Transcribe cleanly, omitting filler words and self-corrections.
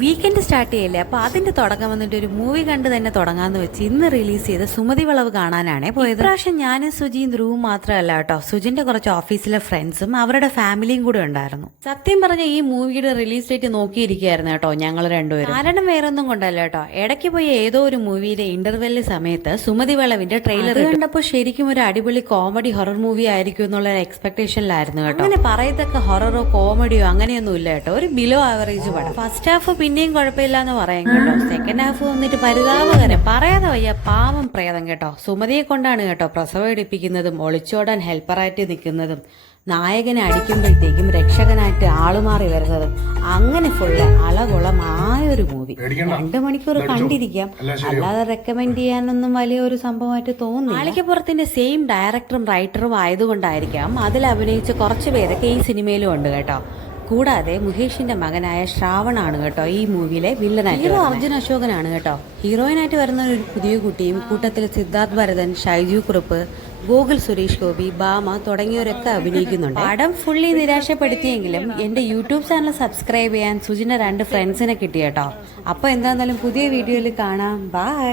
Weekend start ചെയ്യില്ലേ, അപ്പോൾ അതിന്റെ തുടക്കം വന്നിട്ട് ഒരു മൂവി കണ്ട് തന്നെ തുടങ്ങാന്ന് വെച്ച് ഇന്ന് റിലീസ് ചെയ്ത സുമതി വളവ് കാണാനാണേ പോയത്. പ്രാവശ്യം ഞാനും സുജിയും ധ്രുവും മാത്രമല്ല കേട്ടോ, സുജിന്റെ കുറച്ച് ഓഫീസിലെ ഫ്രണ്ട്സും അവരുടെ ഫാമിലിയും കൂടെ ഉണ്ടായിരുന്നു. സത്യം പറഞ്ഞ ഈ മൂവിയുടെ റിലീസ് ഡേറ്റ് നോക്കിയിരിക്കുകയായിരുന്നു കേട്ടോ ഞങ്ങൾ രണ്ടുപേരും. കാരണം വേറൊന്നും കൊണ്ടല്ല കേട്ടോ, ഇടയ്ക്ക് പോയി ഏതോ ഒരു മൂവിയുടെ ഇന്റർവെല്ല് സമയത്ത് സുമതി വളവിന്റെ ട്രെയിലർ കണ്ടപ്പോൾ ശരിക്കും ഒരു അടിപൊളി കോമഡി ഹൊറർ മൂവി ആയിരിക്കും എന്നുള്ള എക്സ്പെക്ടേഷനിലായിരുന്നു കേട്ടോ. അങ്ങനെ പറയത്തക്ക ഹൊററോ കോമഡിയോ അങ്ങനെയൊന്നും ഇല്ല കേട്ടോ, ഒരു ബിലോ ആവറേജ് പടം. ഫസ്റ്റ് ഹാഫ് പിന്നെയും കുഴപ്പമില്ല എന്ന് പറയാം കേട്ടോ, സെക്കൻഡ് ഹാഫ് വന്നിട്ട് പരിതാപകരം, പറയാതെ വയ്യ, പാവം പ്രേതം കേട്ടോ. സുമതിയെ കൊണ്ടാണ് കേട്ടോ പ്രസവം എടുപ്പിക്കുന്നതും ഒളിച്ചോടാൻ ഹെൽപ്പറായിട്ട് നിൽക്കുന്നതും നായകനെ അടിക്കുമ്പോഴത്തേക്കും രക്ഷകനായിട്ട് ആളുമാറി വരുന്നതും, അങ്ങനെ ഫുള്ള് അളകുളമായൊരു മൂവി. 2 മണിക്കൂർ കണ്ടിരിക്കാം, അല്ലാതെ റെക്കമെൻഡ് ചെയ്യാനൊന്നും വലിയൊരു സംഭവമായിട്ട് തോന്നി. മാളികപ്പുറത്തിന്റെ സെയിം ഡയറക്ടറും റൈറ്ററും ആയതുകൊണ്ടായിരിക്കാം അതിൽ അഭിനയിച്ച കുറച്ച് പേരൊക്കെ ഈ സിനിമയിലും ഉണ്ട് കേട്ടോ. കൂടാതെ മുകേഷിന്റെ മകനായ ശ്രാവണാണ് കേട്ടോ ഈ മൂവിയിലെ വില്ലനായിട്ട്. അർജുൻ അശോകനാണ് കേട്ടോ ഹീറോയിനായിട്ട് വരുന്ന ഒരു പുതിയ കുട്ടിയും. കൂട്ടത്തിൽ സിദ്ധാർത്ഥ് ഭരതൻ, ഷൈജു കുറുപ്പ്, ഗോകുൽ സുരേഷ് ഗോപി, ബാമ തുടങ്ങിയവരൊക്കെ അഭിനയിക്കുന്നുണ്ട്. പടം ഫുള്ളി നിരാശപ്പെടുത്തിയെങ്കിലും എന്റെ യൂട്യൂബ് ചാനൽ സബ്സ്ക്രൈബ് ചെയ്യാൻ സുജിന്റെ 2 ഫ്രണ്ട്സിനെ കിട്ടി കേട്ടോ. അപ്പോൾ എന്താന്നാലും പുതിയ വീഡിയോയിൽ കാണാം. ബൈ.